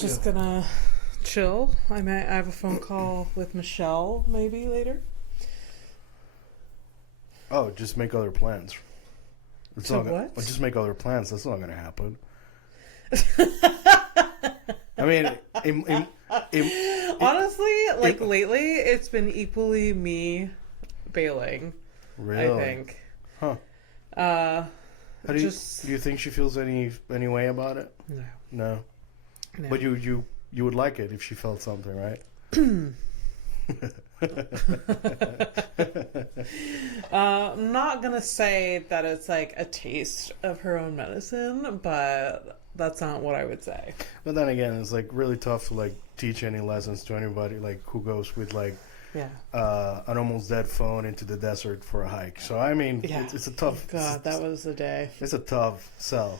just gonna chill. I have a phone call with Michelle maybe later. Oh, just make other plans. It's So not what? Just make other plans. That's not going to happen. I mean, honestly, lately, it's been equally me bailing. Really? I think. Huh? Do you think she feels any way about it? No. But you would like it if she felt something, right? I'm not gonna say that it's like a taste of her own medicine, but that's not what I would say. But then again, it's like really tough to like teach any lessons to anybody like who goes with like an almost dead phone into the desert for a hike. So I mean, it's a tough. God, that was the day. It's a tough sell.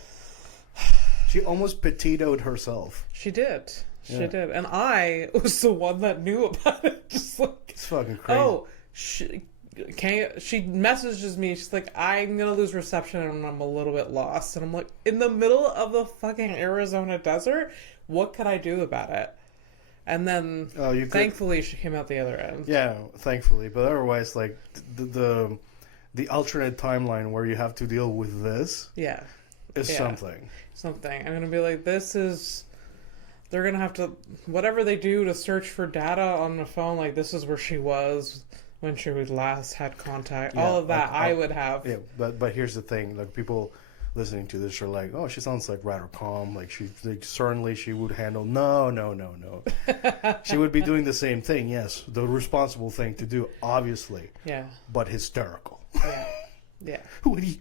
She almost petitoed herself. She did. She did. And I was the one that knew about it. Just like, it's fucking crazy. Oh, she messages me. She's like, I'm going to lose reception and I'm a little bit lost. And I'm like, in the middle of the fucking Arizona desert? What could I do about it? And then, thankfully, she came out the other end. Yeah, thankfully. But otherwise, like, the alternate timeline where you have to deal with this is something. Something. I'm going to be like, they're going to have to, whatever they do to search for data on the phone, like, this is where she was when she last had contact. All of that I would have. Yeah, but here's the thing. Like, people listening to this are like, oh, she sounds like rather calm. Like, certainly she would handle. No. She would be doing the same thing, yes. The responsible thing to do, obviously. Yeah. But hysterical. Yeah. Yeah. What do you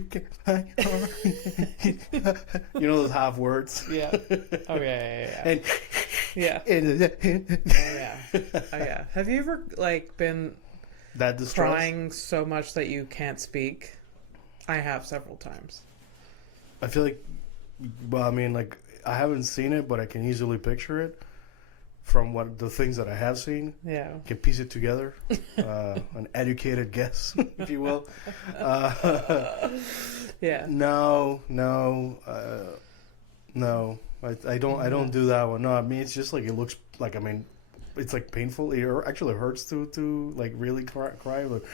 can you know those half words? Yeah. Oh yeah. And Oh yeah. Have you ever like been that crying so much that you can't speak? I have several times. I feel like, well, I mean, like I haven't seen it, but I can easily picture it. From what the things that I have seen, can piece it together. An educated guess, if you will. No. I don't do that one. No, I mean it's just like it looks like. I mean, it's like painful. It actually hurts to like really cry. But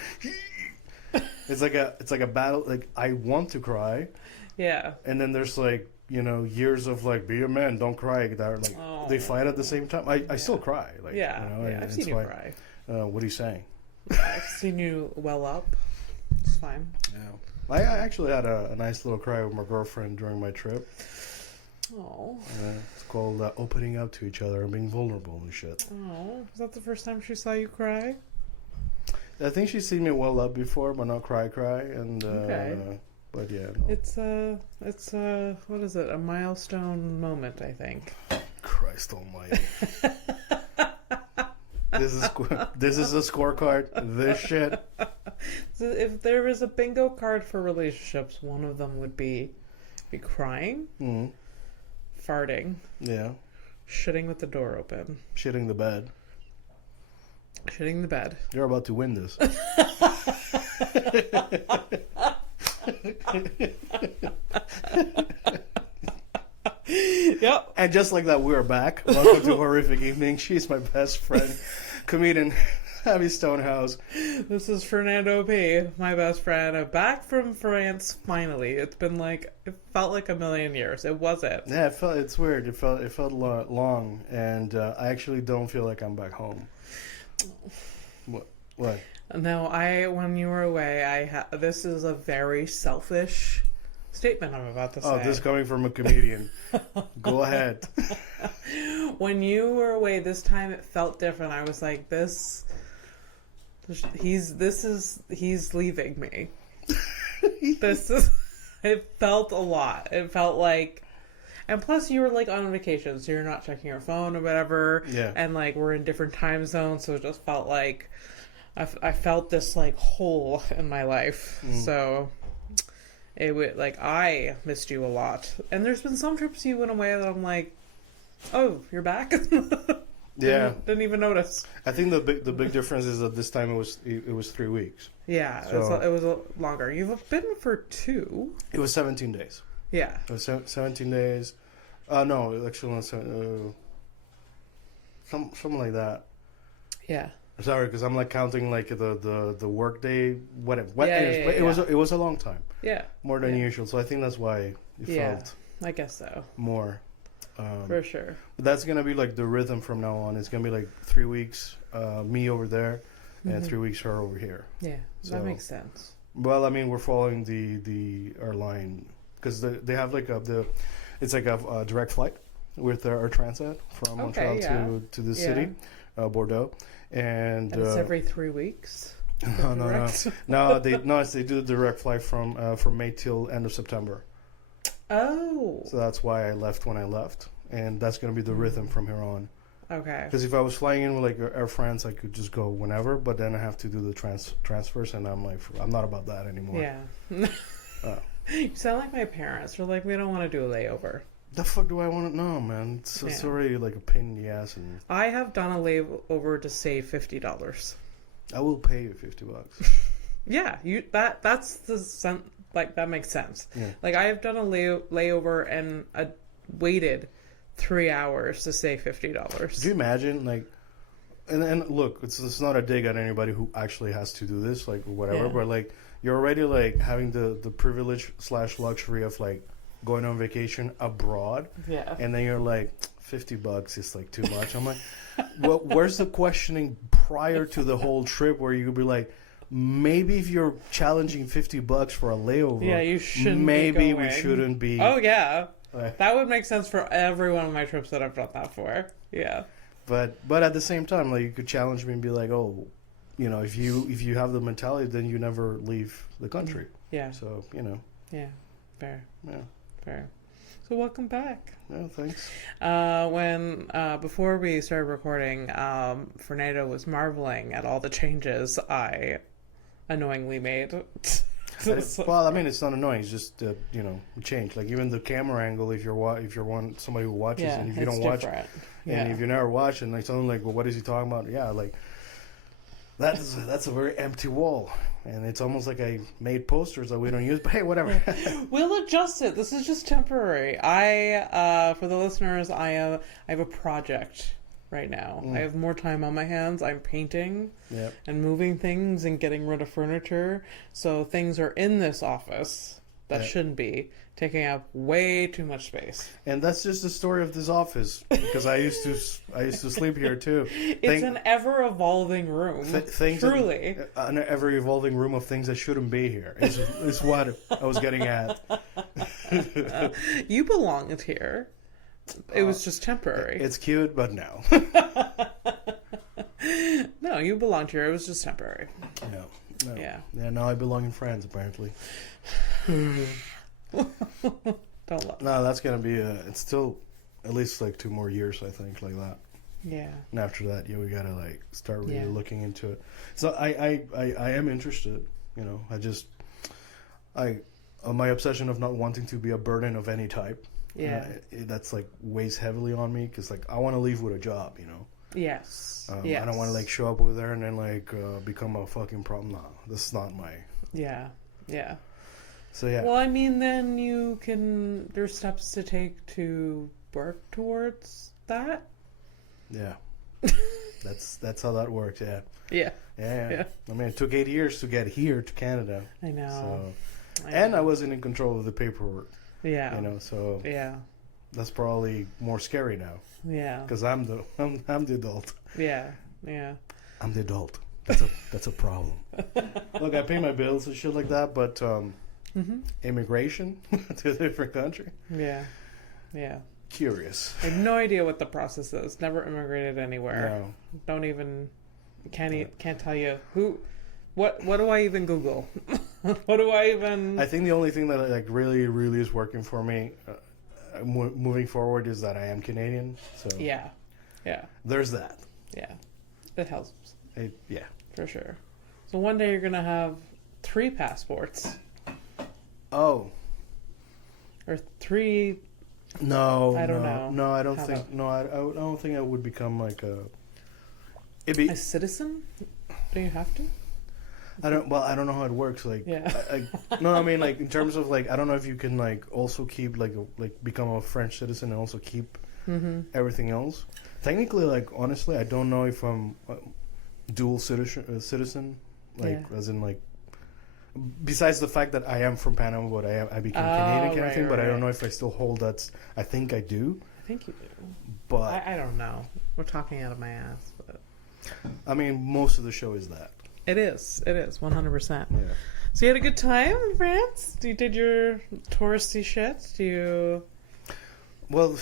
it's like a battle. Like I want to cry. Yeah. And then there's like, years of like, be a man, don't cry. That like they fight at the same time. I still cry. Like, I've seen you cry. What are you saying? I've seen you well up. It's fine. Yeah. I actually had a nice little cry with my girlfriend during my trip. Oh. It's called opening up to each other and being vulnerable and shit. Oh. Was that the first time she saw you cry? I think she's seen me well up before, but not cry. And but yeah, no. It's what is it? A milestone moment, I think. Christ Almighty! This is a scorecard. This shit. So if there was a bingo card for relationships, one of them would be crying, farting, shitting with the door open, shitting the bed. Shitting the bed. You're about to win this. Yep. And just like that, we're back. Welcome to Horrific Evening. She's my best friend, comedian Abby Stonehouse. This is Fernando P., my best friend. Back from France, finally. It's been like, it felt like a million years. It wasn't. Yeah, it's weird. It felt long, and I actually don't feel like I'm back home. What? No, when you were away, this is a very selfish statement I'm about to say. Oh, this coming from a comedian. Go ahead. When you were away this time, it felt different. I was like, he's leaving me. It felt a lot. It felt like, and plus you were like on vacation, so you're not checking your phone or whatever. Yeah. And like we're in different time zones, so it just felt like I felt this like hole in my life. So it would like I missed you a lot. And there's been some trips you went away that I'm like, oh, you're back. Didn't even notice. I think the big difference is that this time it was 3 weeks. Yeah, so it was longer. You've been for 2. It was 17 days. Yeah. It was 17 days. No, actually, something like that. Yeah. Sorry, because I'm like counting like the work day. Yeah, It was a long time, Yeah. more than Yeah. usual. So I think that's why it Yeah. felt I guess so. more. For sure. But that's gonna be like the rhythm from now on. It's gonna be like 3 weeks, me over there, and 3 weeks her over here. Yeah. So- That makes sense. Well, I mean, we're following the our line because they have like it's like a direct flight with our Transat from Montreal to the city, Bordeaux, and And it's every 3 weeks. no, Direct? they do the direct flight from May till end of September. Oh. So that's why I left when I left, and that's gonna be the rhythm from here on. Okay. Because if I was flying in with like Air France, I could just go whenever, but then I have to do the transfers, and I'm like, I'm not about that anymore. Yeah. You sound like my parents. They're like, we don't want to do a layover. The fuck do I want to know, man? It's Yeah. already like a pain in the ass, and I have done a layover to save $50. I will pay you $50. Yeah, that's like that makes sense. Yeah. Like I have done a layover and waited 3 hours to save $50. Do you imagine like? And look, it's not a dig at anybody who actually has to do this, like whatever. Yeah. But like, you're already like having the privilege / luxury of like going on vacation abroad, Yeah. and then you're like, $50 is like too much. I'm like, well, where's the questioning prior to the whole trip where you could be like, maybe if you're challenging $50 for a layover, Yeah, you shouldn't. maybe be we going. shouldn't be. Oh yeah, Like, that would make sense for every one of my trips that I've done that for. Yeah. but at the same time, like you could challenge me and be like, oh, you know, if you have the mentality, then you never leave the country. Yeah. So you know, Yeah. Fair. yeah, Fair. So welcome back. yeah, thanks. When before we started recording, Fernando was marveling at all the changes I annoyingly made. Well, I mean, it's not annoying. It's just you know, change. Like even the camera angle. If you're somebody who watches, Yeah, and if you it's don't watch, different. and Yeah. if you never watch, and like someone like, well, what is he talking about? Yeah, like that's a very empty wall, and it's almost like I made posters that we don't use. But hey, whatever. We'll adjust it. This is just temporary. For the listeners, I have a project right now. I have more time on my hands. I'm painting Yep. and moving things and getting rid of furniture. So things are in this office that Yeah. shouldn't be taking up way too much space. And that's just the story of this office because I used to sleep here too. It's an ever evolving room. Things Truly. an ever evolving room of things that shouldn't be here. Is what I was getting at. You belonged here. It was just temporary. It's cute, but no. No, you belonged here. It was just temporary. No. Yeah. Yeah, now I belong in France, apparently. Don't love. No, that's going to be, it's still at least like 2 more years, I think, like that. Yeah. And after that, yeah, we got to like start really Yeah. looking into it. So I am interested, you know, my obsession of not wanting to be a burden of any type. Yeah. That's like weighs heavily on me because like I want to leave with a job, you know. Yes. I don't want to like show up over there and then like become a fucking problem. No, this is not my. Yeah. Yeah. So yeah. Well, I mean, then there's steps to take to work towards that. Yeah. That's how that works. Yeah. Yeah. Yeah. I mean, it took 8 years to get here to Canada. I know. So, and I wasn't in control of the paperwork. Yeah. You know, so Yeah. that's probably more scary now Yeah. because I'm the adult. Yeah. Yeah. I'm the adult. That's a problem. Look, I pay my bills and shit like that, but immigration to a different country. Yeah. Yeah. Curious. I have no idea what the process is. Never immigrated anywhere. No. Don't even can't tell you what do I even Google? What do I even? I think the only thing that like really is working for me moving forward is that I am Canadian. So Yeah. Yeah. there's that. Yeah. It helps Yeah. for sure. So one day you're gonna have 3 passports Oh or 3. no, I don't no, know. no. I don't How think. about- No, I don't think I would become like a. It'd be. A citizen? Do you have to? I don't. Well, I don't know how it works. Like, Yeah. no, I mean, like in terms of like, I don't know if you can like also keep like become a French citizen and also keep everything else. Technically, like honestly, I don't know if I'm a dual citizen, like as in like. Besides the fact that I am from Panama, but I became Canadian kind of thing. But I don't know if I still hold that. I think I do. I think you do. But I don't know. We're talking out of my ass, but I mean, most of the show is that. it is 100%. Yeah. So you had a good time in France? You did your touristy shit? Do you? Well,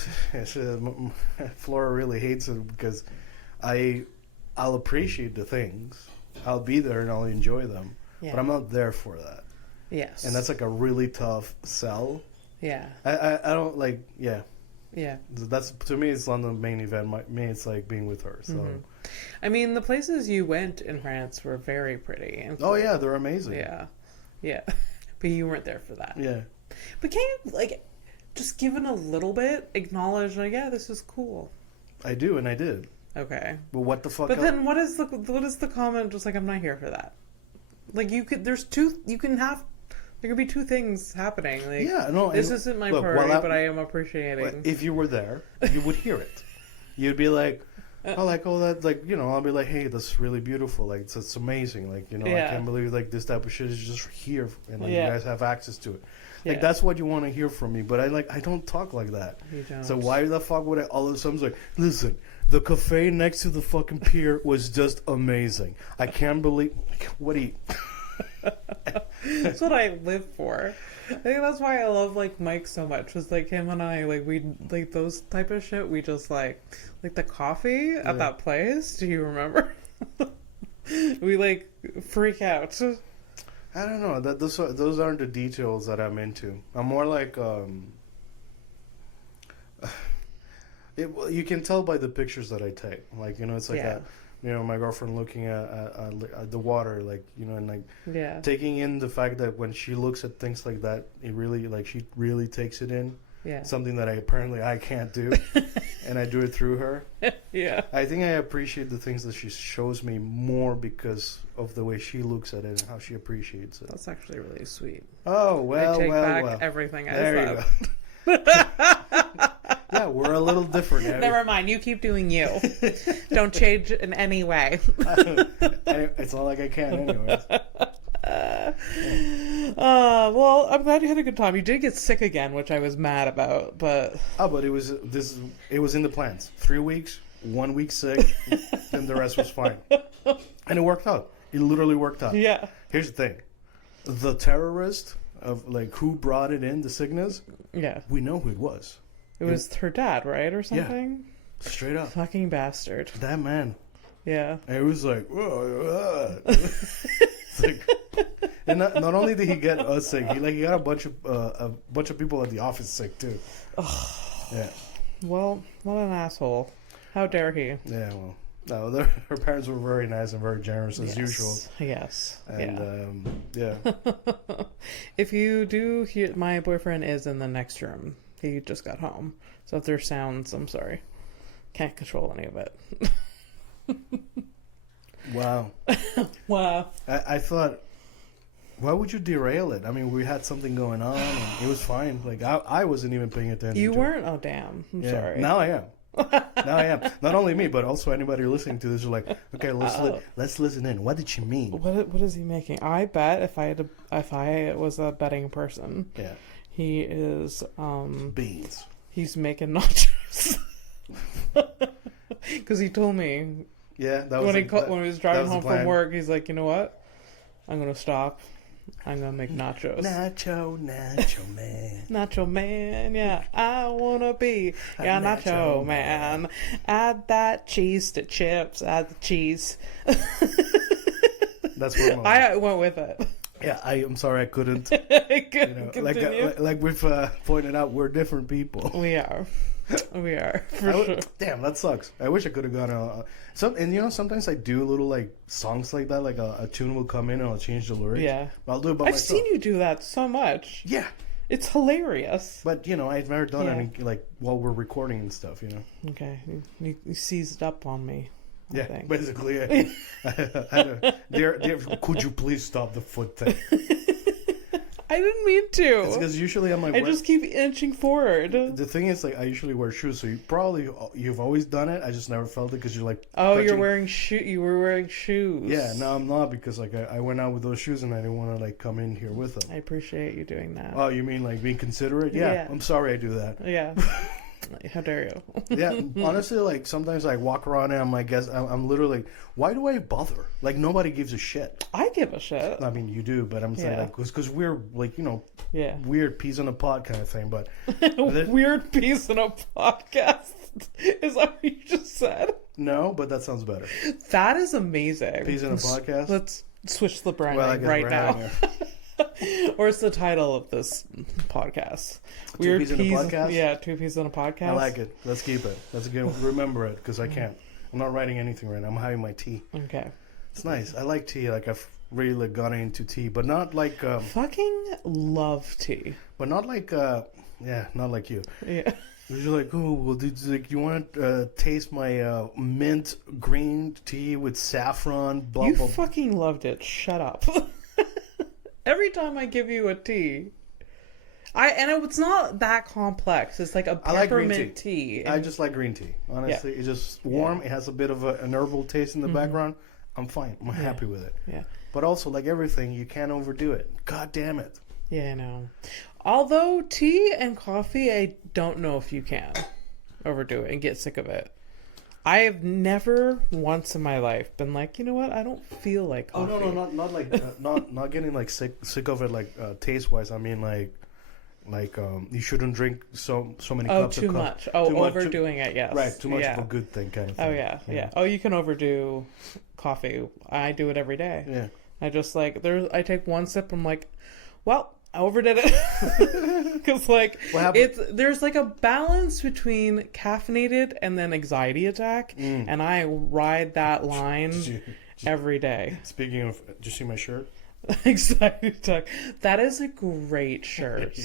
Flora really hates it because I'll appreciate the things. I'll be there and I'll enjoy them. Yeah. But I'm not there for that. Yes. And that's like a really tough sell. Yeah. I don't like, yeah. Yeah. That's, to me, it's not the main event. Me, it's like being with her. So. I mean, the places you went in France were very pretty. And oh, yeah, they're amazing. Yeah. Yeah. But you weren't there for that. Yeah. But can you, like, just given a little bit, acknowledge, like, yeah, this is cool? I do, and I did. Okay. But what the fuck But then what is the comment, just like, I'm not here for that? Like, there could be two things happening. Like, yeah, no. this isn't my party, but I am appreciating. If you were there, you would hear it. You'd be like, oh, like, oh, that, like, you know, I'll be like, hey, that's really beautiful. Like, it's amazing. Like, you know, I can't believe, like, this type of shit is just here. And, like, you guys have access to it. Like, that's what you want to hear from me. But I don't talk like that. You don't. So why the fuck would I all of a sudden like, listen, the cafe next to the fucking pier was just amazing. I can't believe, what do you... That's what I live for. I think that's why I love like Mike so much. Was like him and I, like we like those type of shit. We just like the coffee at that place. Do you remember? We like freak out. I don't know. Those aren't the details that I'm into. I'm more like you can tell by the pictures that I take. Like, you know, it's like you know, my girlfriend looking at the water, like, you know, and like taking in the fact that when she looks at things like that, it really, like, she really takes it in. Yeah. Something that I can't do, and I do it through her. Yeah. I think I appreciate the things that she shows me more because of the way she looks at it and how she appreciates it. That's actually really sweet. Oh, well, I take back everything I said. There you go. Yeah, we're a little different. Abby. Never mind. You keep doing you. Don't change in any way. It's not like I can anyways. Well, I'm glad you had a good time. You did get sick again, which I was mad about, but... Oh, but it was in the plans. 3 weeks, 1 week sick, and the rest was fine. And it worked out. It literally worked out. Yeah. Here's the thing. The terrorist of, like, who brought it in, the sickness, we know who it was. It was her dad, right, or something? Yeah, straight up. Fucking bastard. That man. Yeah. And it was like, it's like, and not only did he get us sick, he got a bunch of people at the office sick too. Yeah. Well, what an asshole! How dare he? Yeah. Well, no, her parents were very nice and very generous as usual. Yes. And yeah. If you do hear, my boyfriend is in the next room. He just got home. So if there's sounds, I'm sorry. Can't control any of it. Wow. Wow. I thought, why would you derail it? I mean, we had something going on and it was fine. Like, I wasn't even paying attention. You weren't? Oh, damn. I'm sorry. Now I am. Now I am. Not only me, but also anybody listening to this are like, okay, let's listen in. What did she mean? What is he making? I bet if I was a betting person, he is beans. He's making nachos. Because he told me. Yeah, that was when he was driving home from work, he's like, you know what? I'm gonna stop. I'm gonna make nachos. Nacho man. Nacho man, yeah. I wanna be nacho man. Add that cheese to chips. Add the cheese. That's what I went with it. Yeah, I'm sorry I couldn't. Like we've pointed out, we're different people. We are. We are, for sure. Damn, that sucks. I wish I could have gone and you know, sometimes I do little like songs like that, like a tune will come in and I'll change the lyrics. Yeah. But I'll do it by myself. I've seen you do that so much. Yeah. It's hilarious. But, you know, I've never done any, like, while we're recording and stuff, you know. Okay. You seized up on me. Yeah, think. basically. Could you please stop the foot thing? I didn't mean to. It's because usually I'm like, I just keep inching forward. the thing is, like, I usually wear shoes, so you've always done it. I just never felt it because you're like, Oh, touching. you're wearing You were wearing shoes. Yeah, no, I'm not because like I went out with those shoes and I didn't want to like come in here with them. I appreciate you doing that. Oh, you mean like being considerate? Yeah, Yeah. I'm sorry I do that. Yeah. How dare you? Yeah, honestly, like sometimes I walk around and I'm literally like, why do I bother? Like nobody gives a shit. I give a shit. I mean, you do, but I'm saying Yeah. like because we're like Yeah. weird peas on a pod kind of thing. But Weird piece in a podcast. Is that what you just said? no, but that sounds better. That is amazing. Peas in a podcast. Let's switch the branding Well, I guess right we're now. having a- Or it's the title of this podcast. Two Peas in a Podcast? Yeah, 2 Peas in a podcast. I like it. Let's keep it. Let's remember it because I can't. I'm not writing anything right now. I'm having my tea. Okay. It's nice. I like tea. Like I've really like, gotten into tea, but not like Fucking love tea. but not like not like you. Yeah. You're like, oh, well, you want to taste my mint green tea with saffron? Blah You blah. fucking loved it. Shut up. Every time I give you a tea, it's not that complex. It's like a I like green peppermint tea. I just like green tea. Honestly, it's just warm. Yeah. It has a bit of an herbal taste in the background. I'm fine. I'm happy with it. Yeah. But also, like everything, you can't overdo it. God damn it. Yeah, I know. Although tea and coffee, I don't know if you can overdo it and get sick of it. I have never once in my life been like, you know what? I don't feel like Oh coffee. no, not like not getting like sick of it like taste wise. I mean like you shouldn't drink so many cups too of coffee. much. Oh, Too much, overdoing it. Yes. Right, too much yeah. of a good thing kind of thing. Oh yeah. Oh, you can overdo coffee. I do it every day. Yeah. I just like I take one sip. I'm like, well, I overdid it because like there's like a balance between caffeinated and then anxiety attack, and I ride that line every day. Speaking of, did you see my shirt? Anxiety attack. That is a great shirt.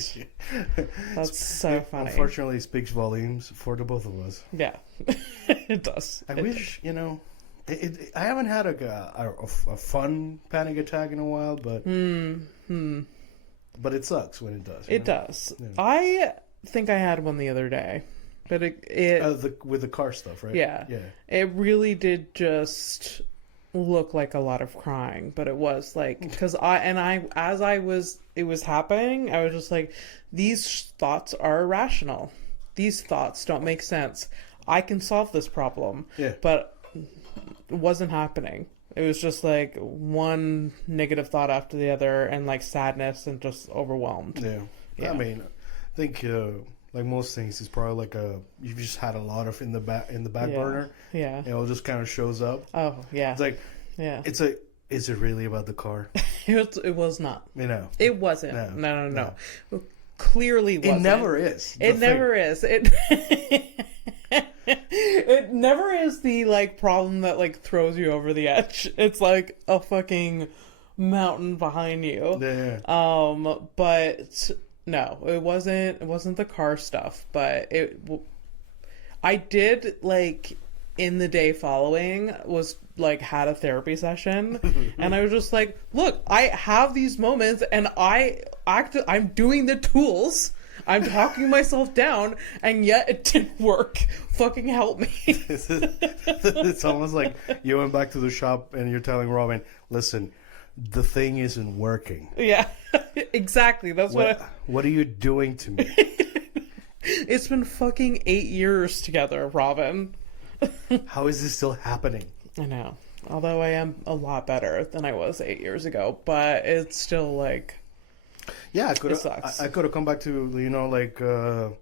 That's so funny. Unfortunately, it speaks volumes for the both of us. Yeah, it does. I wish I haven't had a fun panic attack in a while, but but it sucks when it does. It does. Yeah. I think I had one the other day, but with the car stuff, right? Yeah. It really did just look like a lot of crying, but it was like because it was happening, I was just like, these thoughts are irrational. These thoughts don't make sense. I can solve this problem. Yeah. But it wasn't happening. It was just like one negative thought after the other, and like sadness and just overwhelmed. Yeah. I mean, I think like most things, it's probably like you've just had a lot of in the back burner. Yeah. And it just kind of shows up. Oh yeah. It's like yeah. Is it really about the car? It was not. It wasn't. No. It clearly wasn't. It never is. It never is. It never is the like problem that like throws you over the edge. It's like a fucking mountain behind you. Yeah. But no, it wasn't the car stuff, but I did like in the day following was like had a therapy session and I was just like, look, I have these moments and I'm doing the tools. I'm talking myself down, and yet it didn't work. Fucking help me. It's almost like you went back to the shop and you're telling Robin, listen, the thing isn't working. Yeah, exactly. That's what are you doing to me? It's been fucking 8 years together, Robin. How is this still happening? I know. Although I am a lot better than I was 8 years ago, but it's still like... Yeah, I could have come back to,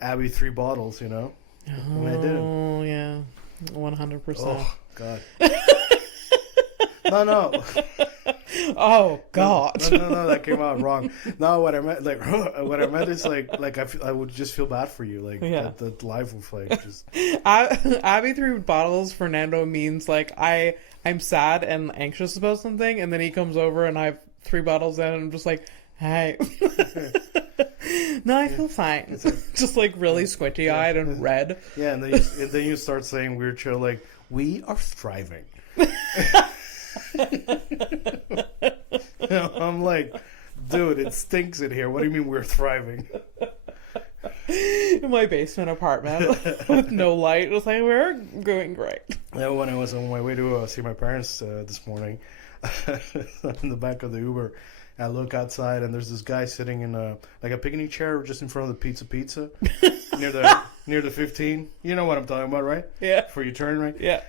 Abby 3 bottles, and I didn't. Oh, yeah. 100%. Oh, God. No. Oh, God. No, that came out wrong. No, what I meant is I would just feel bad for you, that life was like just. Abby 3 bottles. Fernando means like I'm sad and anxious about something, and then he comes over and I have 3 bottles in, and I'm just like, hey. No, I feel fine. Just like really squinty eyed and red. Yeah, and then you start saying weird shit like, We are thriving. I'm like, dude, it stinks in here. What do you mean we're thriving? In my basement apartment with no light, it was like, we're going great. Yeah, when I was on my way to see my parents this morning, in the back of the Uber, I look outside and there's this guy sitting in a picnic chair just in front of the pizza near the 15. You know what I'm talking about, right? Yeah. For your turn, right? Yeah.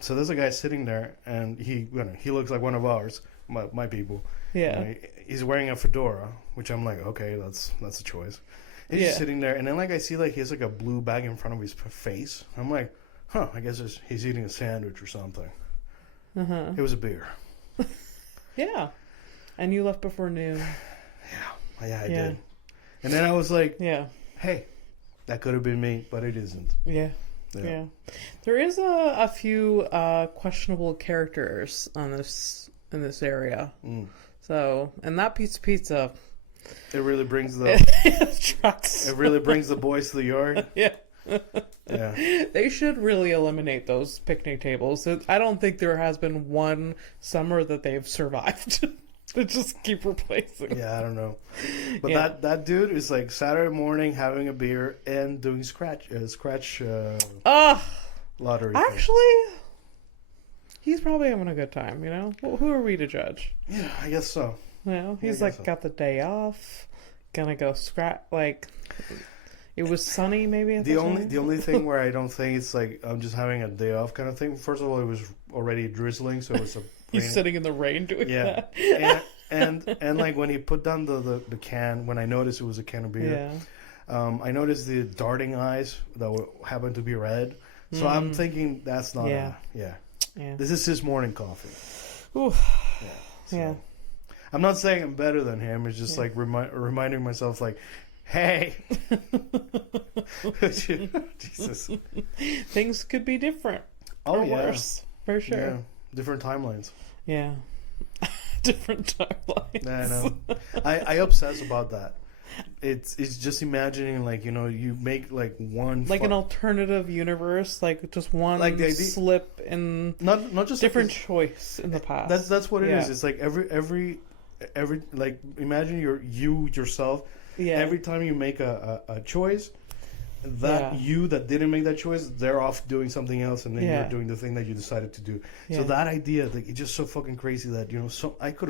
So there's a guy sitting there, and he looks like one of ours, my people. Yeah. He's wearing a fedora, which I'm like, okay, that's a choice. He's just sitting there, and then I see he has a blue bag in front of his face. I'm like, huh, I guess he's eating a sandwich or something. Uh-huh. It was a beer. Yeah. And you left before noon. Yeah, I did. And then I was like, yeah, hey, that could have been me, but it isn't. Yeah. There is a few questionable characters in this area. So, and that pizza. It really brings trucks. It really brings the boys to the yard. Yeah. Yeah. They should really eliminate those picnic tables. I don't think there has been one summer that they've survived. They just keep replacing. Yeah, I don't know. But that dude is like Saturday morning having a beer and doing scratch lottery. Actually, he's probably having a good time, you know? Well, who are we to judge? Yeah, I guess so. You know, he's got the day off, gonna go scratch, it was sunny maybe at the time. The only thing where I don't think it's like I'm just having a day off kind of thing. First of all, it was already drizzling, so it was he's sitting in the rain doing that. and like when he put down the can, when I noticed it was a can of beer, I noticed the darting eyes that happened to be red. So I'm thinking that's not this is his morning coffee. Ooh. So. I'm not saying I'm better than him. It's just like reminding myself, like, hey, Jesus, things could be different. Or worse, for sure. Yeah, different timelines. Yeah, different timelines. Yeah, I know. I obsess about that. It's just imagining, like, you know, you make like one an alternative universe, like just one slip in not just different choice in the past. That's what it is. It's like every like imagine yourself. Yeah. Every time you make a choice, that you that didn't make that choice, they're off doing something else, and then you're doing the thing that you decided to do. Yeah. So that idea, like, it's just so fucking crazy that, you know, so I should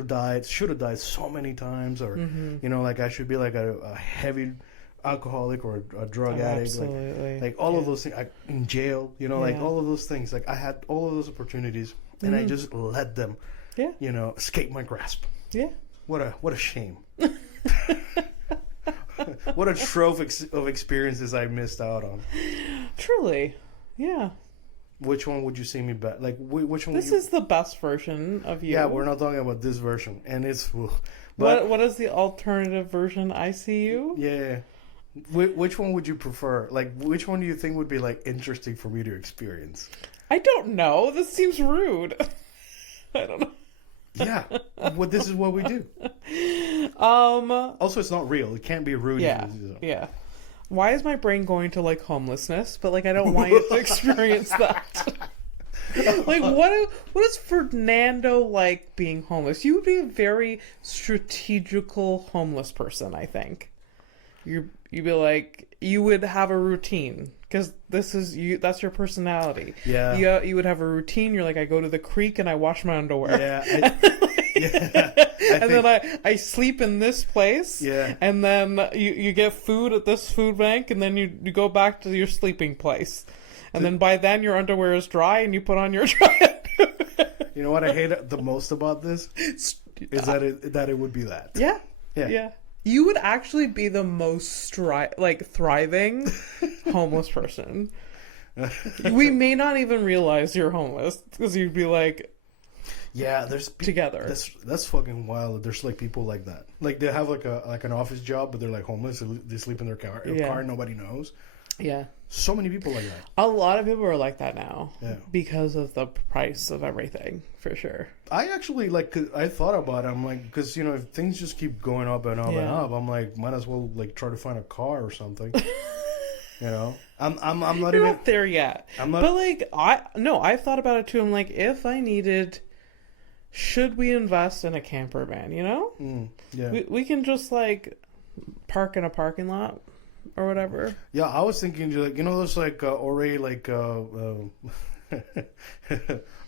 have died so many times, or you know, like I should be like a heavy alcoholic or a drug addict, like all of those things, in jail, you know, like all of those things. Like I had all of those opportunities, and I just let them, you know, escape my grasp. Yeah. What a shame. What a trove of experiences I missed out on. Truly. Yeah. Which one would you see me back? Like, which one? This is the best version of you. Yeah, we're not talking about this version. And it's... But what is the alternative version? I see you? Yeah. Which one would you prefer? Like, which one do you think would be, like, interesting for me to experience? I don't know. This seems rude. I don't know. Yeah, this is what we do. Also, it's not real. It can't be rude. Yeah. Why is my brain going to like homelessness? But like, I don't want you to experience that. Like, what is Fernando like being homeless? You would be a very strategical homeless person, I think. You'd be like, you would have a routine. Because this is you. That's your personality. Yeah. You would have a routine. You're like, I go to the creek and I wash my underwear. Yeah. Then I sleep in this place. Yeah. And then you get food at this food bank, and then you go back to your sleeping place. And then by then your underwear is dry, and you put on your dry. You know what I hate the most about this is that it would be that. Yeah. Yeah. Yeah. You would actually be the most thriving homeless person. We may not even realize you're homeless because you'd be like, yeah, there's together. That's fucking wild. There's like people like that. Like they have like an office job, but they're like homeless. They sleep in their car. Nobody knows. Yeah. So many people like that. A lot of people are like that now. Yeah. Because of the price of everything, for sure. I actually I thought about it. I'm like, because, you know, if things just keep going up and up and up, I'm like, might as well like try to find a car or something. You know, I'm not You're even. not there yet. I'm not. But like I've thought about it too. I'm like, if I needed, should we invest in a camper van? You know, Yeah. we can just like park in a parking lot or whatever. Yeah, I was thinking like those like already like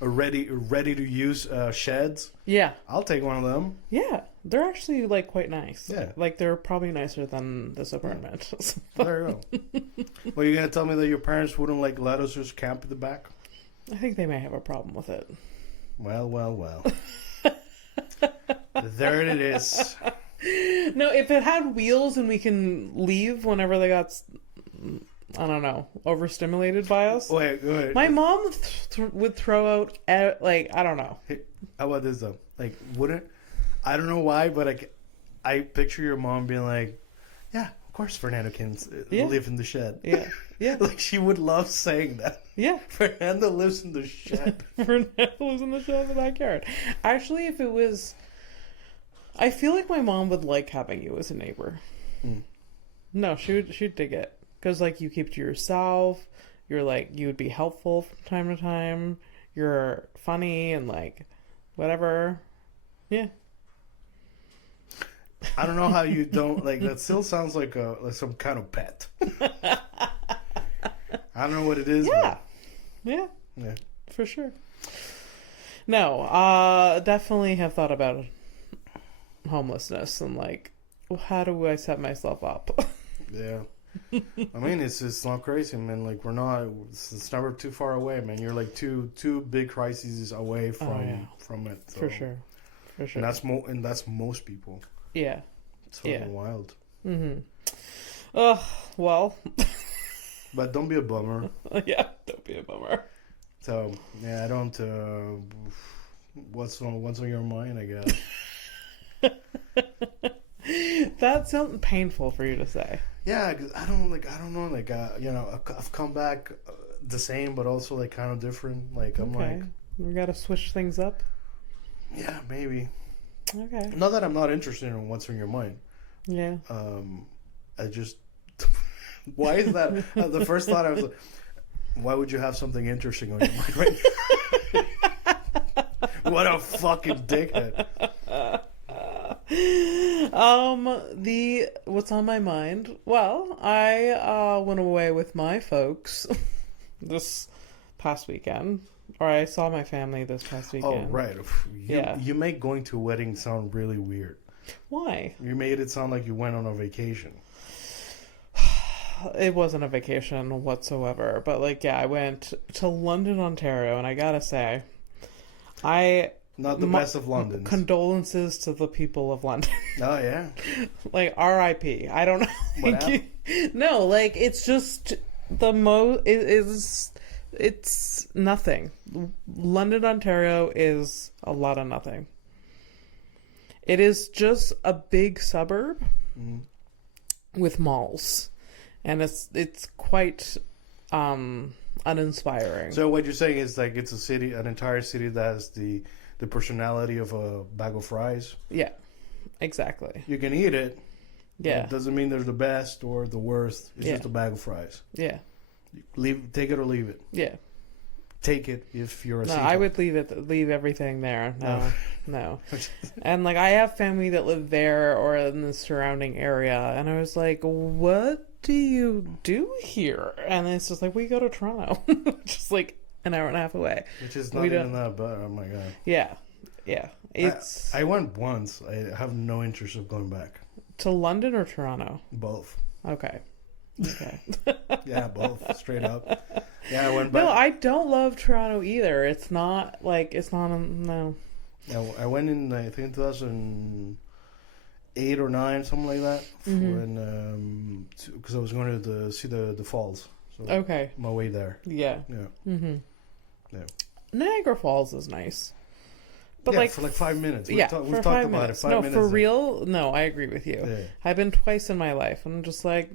ready to use sheds. Yeah, I'll take one of them. yeah, they're actually like quite nice. Yeah. Like they're probably nicer than this apartment. There you go. Well, you're gonna tell me that your parents wouldn't like let us just camp in the back? I think they may have a problem with it. Well. There it is. No, if it had wheels and we can leave whenever they got, I don't know, overstimulated by us. Wait. My mom would throw out, like, I don't know. How about this though? Like, wouldn't I don't know why, but I picture your mom being like, "Yeah, of course, Fernando can live in the shed." Yeah. Like she would love saying that. Yeah. Fernando lives in the shed. Fernando lives in the shed in the backyard. Actually, if it was, I feel like my mom would like having you as a neighbor. No, she'd dig it because like you keep to yourself. You're like you would be helpful from time to time. You're funny and like whatever. Yeah. I don't know how you don't like that. Still sounds like some kind of pet. I don't know what it is. Yeah, Yeah. for sure. No, definitely have thought about homelessness and like, how do I set myself up? Yeah. I mean, it's not crazy, man. Like it's never too far away, man. You're like two big crises away from it. So. For sure. And that's most people. Yeah. It's fucking wild. Well. But don't be a bummer. Yeah, don't be a bummer. So yeah, I don't. What's on your mind? I guess. That's something painful for you to say. Yeah, 'cause I don't know. Like I've come back the same, but also like kind of different. Like I'm like, we gotta switch things up. yeah, maybe. Okay. Not that I'm not interested in what's on your mind. Yeah. I just. Why is that? The first thought I was like, why would you have something interesting on your mind right now? What a fucking dickhead. What's on my mind? Well, I went away with my folks this past weekend. Or I saw my family this past weekend. Oh, right. You make going to a wedding sound really weird. Why? You made it sound like you went on a vacation. It wasn't a vacation whatsoever. But, like, yeah, I went to London, Ontario, and I gotta say, Not the best of Londons. Condolences to the people of London. Oh, yeah. Like, R.I.P. I don't know. What happened? No, like, it's just it's nothing. London, Ontario is a lot of nothing. It is just a big suburb with malls. And it's quite uninspiring. So what you're saying is like it's an entire city that has the personality of a bag of fries. Yeah, exactly. You can eat it. Yeah. It doesn't mean they're the best or the worst. It's just a bag of fries. Yeah. Take it or leave it. Yeah. Take it if you're a No, seagull. I would leave everything there. No. And like I have family that live there or in the surrounding area, and I was like, what do you do here? And it's just like, we go to Toronto. Just like an hour and a half away. Which is not even that bad. Oh my god. Yeah. It's I went once. I have no interest of going back. to London or Toronto? Both. Okay. Yeah, both. Straight up. Yeah, I went back. No, I don't love Toronto either. It's not no. Yeah, I went in, I think, 2008 or 9, something like that. Because I was going to see the falls. So Okay. my way there. Yeah. Yeah. Yeah. Niagara Falls is nice. But yeah, like for like 5 minutes. We've for talked 5 about minutes. it. 5 no, minutes. for real. No, I agree with you. Yeah. I've been twice in my life, and I'm just like,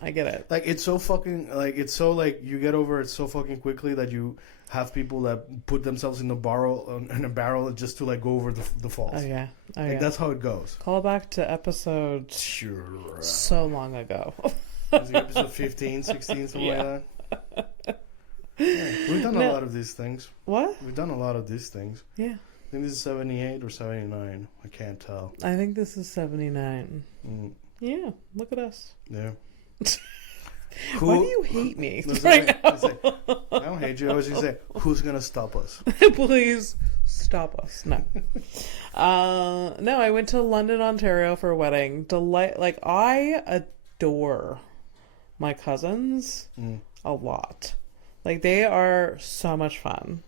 I get it. Like it's so fucking it's so like you get over it so fucking quickly that you have people that put themselves in a barrel just to like go over the falls. Oh yeah. That's how it goes. Call back to episode Sure. so long ago. It's like episode 15, 16, something Yeah. like that. Yeah, we've done a No. lot of these things. What? We've done a lot of these things. Yeah. I think this is 78 or 79. I can't tell. I think this is 79. Mm, Yeah, look at us. yeah. Why do you hate me Listen, right I say, I don't hate you. I was just say, who's gonna stop us? now? Please stop us. No. No, I went to London, Ontario for a wedding. Like, I adore my cousins a lot. Like, they are so much fun.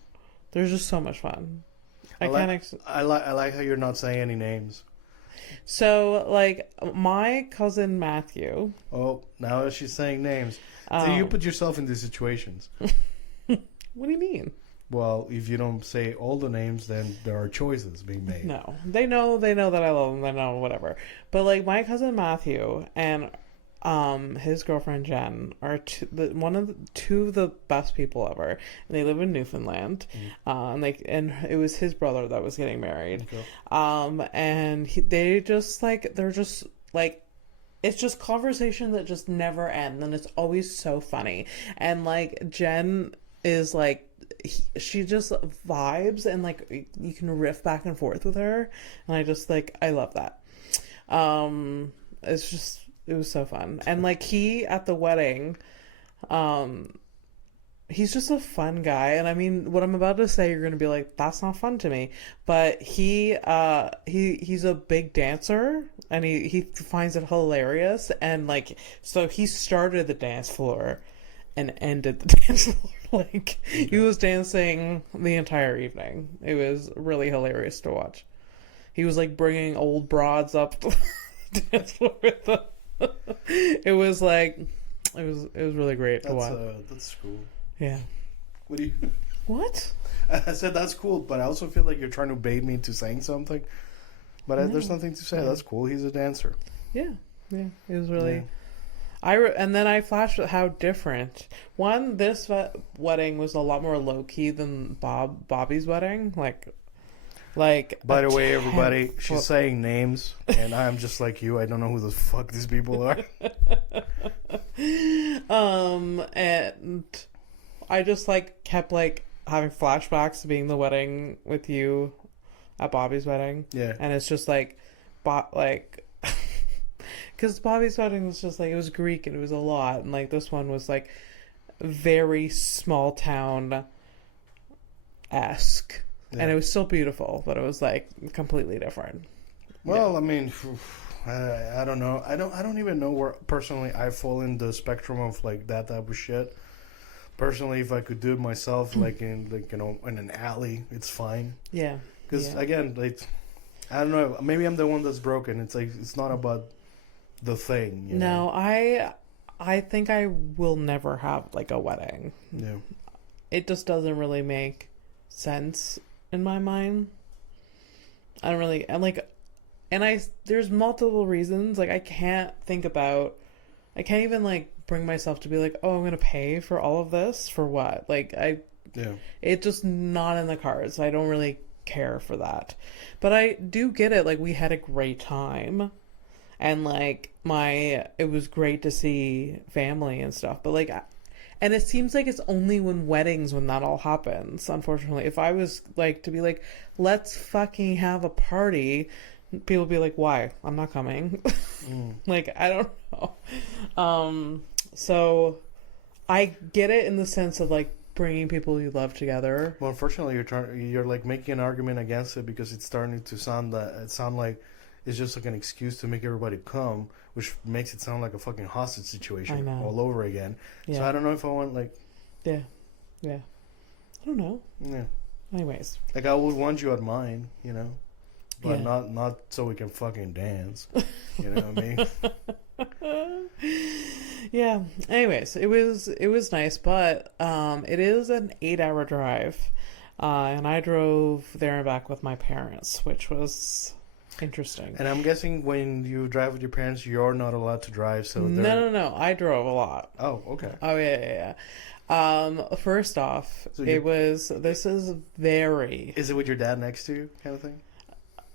They're just so much fun. I like how you're not saying any names. So, like, my cousin Matthew. Oh, now she's saying names. So you put yourself in these situations. What do you mean? Well, if you don't say all the names, then there are choices being made. No, they know that I love them. They know whatever. But like my cousin Matthew and his girlfriend Jen are two of the best people ever, and they live in Newfoundland. And it was his brother that was getting married. Okay. And they're just like it's just conversation that just never ends, and it's always so funny. And like Jen is like. She just vibes and like you can riff back and forth with her, and I just like I love that. It was so fun. And like he at the wedding, he's just a fun guy. And I mean, what I'm about to say, you're gonna be like, that's not fun to me. But he's a big dancer, and he finds it hilarious. And like, so he started the dance floor and ended the dance floor. Like, he was dancing the entire evening. It was really hilarious to watch. He was like bringing old broads up to the dance floor with him. It was like, it was really great to watch. That's cool. Yeah. What do you? What? I said that's cool, but I also feel like you're trying to bait me into saying something. But No. there's nothing to say. Yeah. That's cool. He's a dancer. Yeah. It was really. Yeah. And then I flashed how different. One, this wedding was a lot more low key than Bobby's wedding. Like. By the way, everybody, she's saying names, and I'm just like you. I don't know who the fuck these people are. And I just like kept like having flashbacks to being the wedding with you at Bobby's wedding. Yeah. And it's just like, because Bobby's wedding was just like, it was Greek and it was a lot, and like this one was like very small town esque. Yeah. And it was still beautiful, but it was like completely different. Well, I mean, I don't know. I don't even know where personally I fall in the spectrum of like that type of shit. Personally, if I could do it myself, like in in an alley, it's fine. Yeah. Because again, like I don't know. Maybe I'm the one that's broken. It's like it's not about the thing. You know? I think I will never have like a wedding. Yeah. It just doesn't really make sense in my mind. I don't really, there's multiple reasons. Like, I can't even like bring myself to be like, oh, I'm gonna pay for all of this for what? Like, it's just not in the cards. I don't really care for that. But I do get it. Like, we had a great time, and like it was great to see family and stuff. But like, and it seems like it's only when that all happens, unfortunately. If I was like to be like, let's fucking have a party, people would be like, why? I'm not coming. Like, I don't know. So I get it in the sense of like bringing people you love together. Well, unfortunately, you're like making an argument against it because it's starting to sound like it's just like an excuse to make everybody come, which makes it sound like a fucking hostage situation all over again. Yeah. So I don't know if I want like... Yeah. I don't know. Yeah. Anyways. Like I would want you at mine, but not so we can fucking dance. You know what I mean? Yeah. Anyways, it was nice, but it is an 8-hour drive, and I drove there and back with my parents, which was... interesting. And I'm guessing when you drive with your parents, you're not allowed to drive. So no, I drove a lot. Oh, okay. Oh yeah. First off, so this is very. Is it with your dad next to you, kind of thing?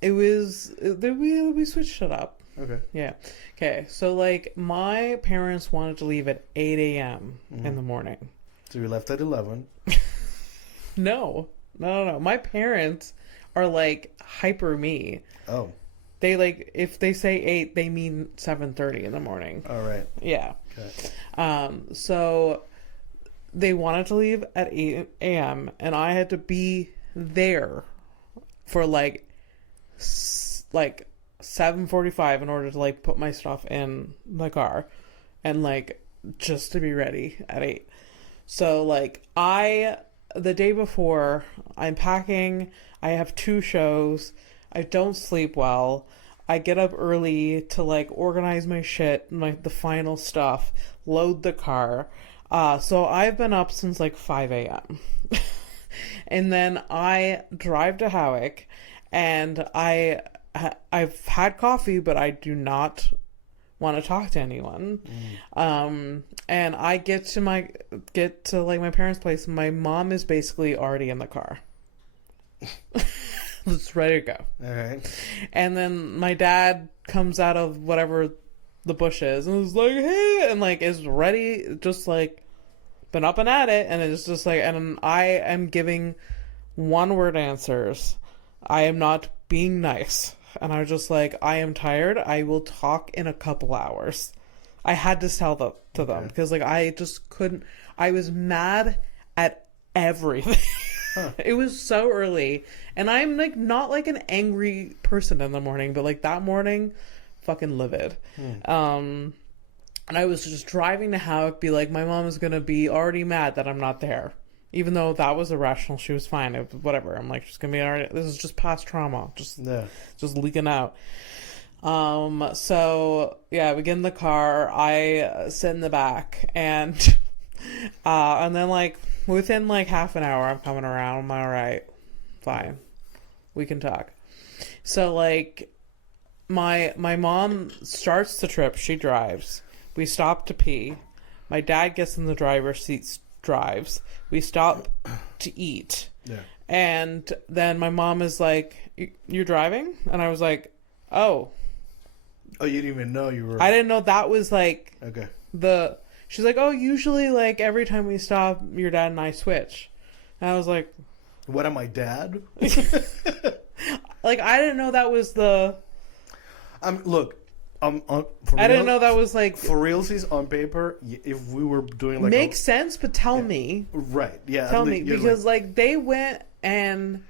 It was we switched it up. Okay. Yeah. Okay. So like my parents wanted to leave at 8 a.m. in the morning. So you left at 11. No. No. My parents are like hyper me. Oh. They like if they say 8, they mean 7:30 in the morning. All right. Yeah. Okay. So they wanted to leave at 8 a.m. and I had to be there for like 7:45 in order to like put my stuff in the car and like just to be ready at 8. So like the day before I'm packing, I have 2 shows, I don't sleep well, I get up early to like organize my shit, the final stuff, load the car. So I've been up since like 5 a.m. And then I drive to Howick and I've had coffee, but I do not want to talk to anyone. And I get to my parents' place. And my mom is basically already in the car. It's ready to go. All right. And then my dad comes out of whatever the bush is and is like, hey, and like is ready, just like been up and at it. And it's just like, and I am giving 1-word answers. I am not being nice. And I was just like, I am tired. I will talk in a couple hours. I had to tell them to them because like I just couldn't. I was mad at everything. Huh. It was so early, and I'm like not like an angry person in the morning, but like that morning, fucking livid. And I was just driving to Howick, be like, my mom is gonna be already mad that I'm not there. Even though that was irrational, she was fine. It was whatever. I'm like, she's gonna be alright. This is just past trauma, just leaking out. So yeah, we get in the car. I sit in the back, and then like within like half an hour, I'm coming around. I'm alright, fine, we can talk. So like, my mom starts the trip. She drives. We stop to pee. My dad gets in the driver's seat, drives. We stop to eat. Yeah. And then my mom is like, you're driving? And I was like, oh. Oh, you didn't even know you were... I didn't know that was like... Okay. She's like, oh, usually like every time we stop, your dad and I switch. And I was like... What, am I dad? Like, I didn't know that was the... Look... I didn't know that was like for realsies on paper. If we were doing like makes sense, but tell me, right? Yeah, tell me because like they went and